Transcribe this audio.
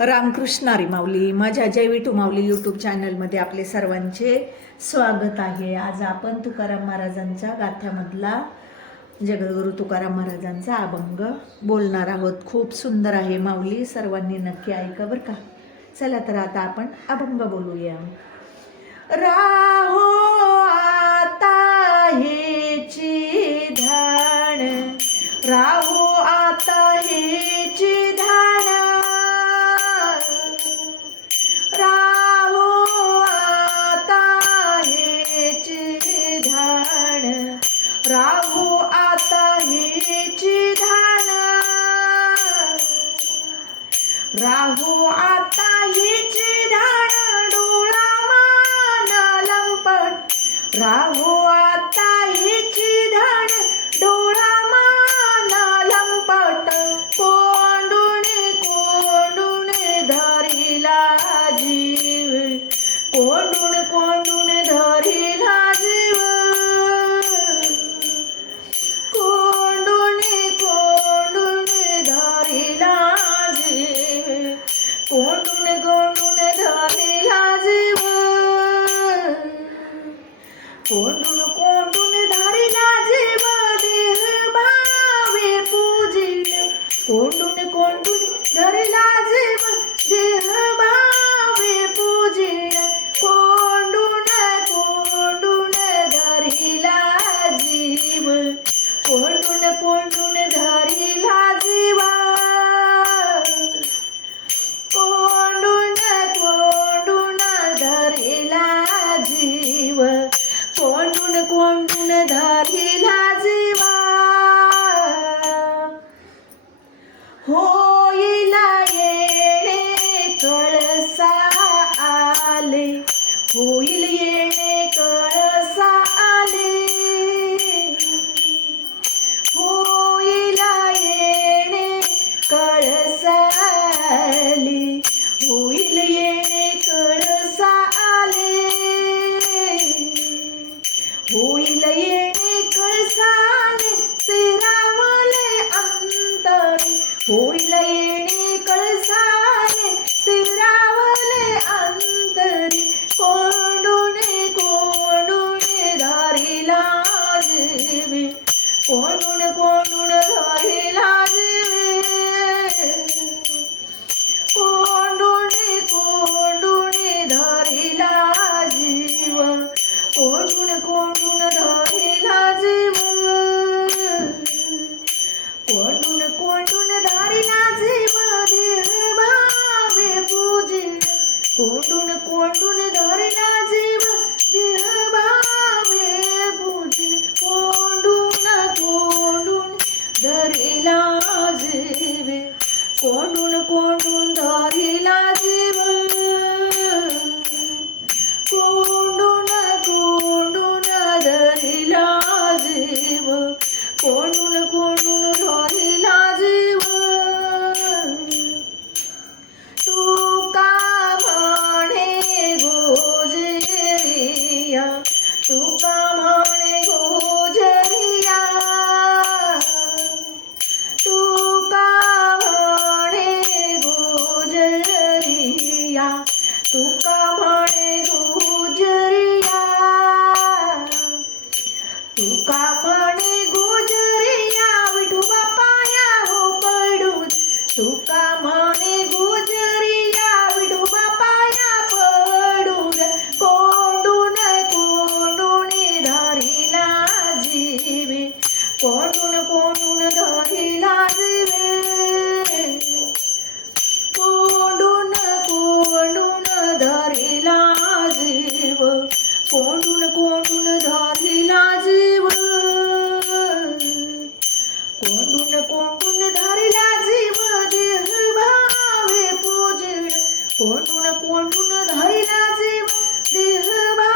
रामकृष्णारी माऊली माझ्या जय विठू माऊली यूट्यूब चॅनलमध्ये आपले सर्वांचे स्वागत आहे. आज आपण तुकाराम महाराजांच्या गाथ्यामधला जगद्गुरू तुकाराम महाराजांचा अभंग बोलणार आहोत. खूप सुंदर आहे माऊली सर्वांनी नक्की ऐका बरं का. चला तर आता आपण अभंग बोलूया. पाहू आता हिची धाण राहू आता हिची धाण डोळा मान लंपट राहो कोंडून कोंडून धरिला जीव देह भावे पूजिल कोंडून कोंडून धरिला जीव देह भावे पूजिल कोंडून कोंडून धरिला जीव कोंडून कोंडून कोंडून कोंडून धरिला जीवा हो अंतरे होईल येणे कळसाने सिरावले अंतरी कोंडूने कोंडूने धारिला जीवे कोंडून कोंडून धारिला कोंडून कोंडून धरिला जीव गुजरिया तुका म्हणे गुजरिया. तुका म्हणे गुजरिया विठू बापाया हो पडून. तुका म्हणे गुजरिया विठू बापाया पडून. कोंडून कोंडून धरिला जीवे. कोंडून कोंडून धरिला जीवे. कोंडून कोंडून धरिला जीव देह भावे पूजन कोंडून कोंडून धरिला जीव देह भावे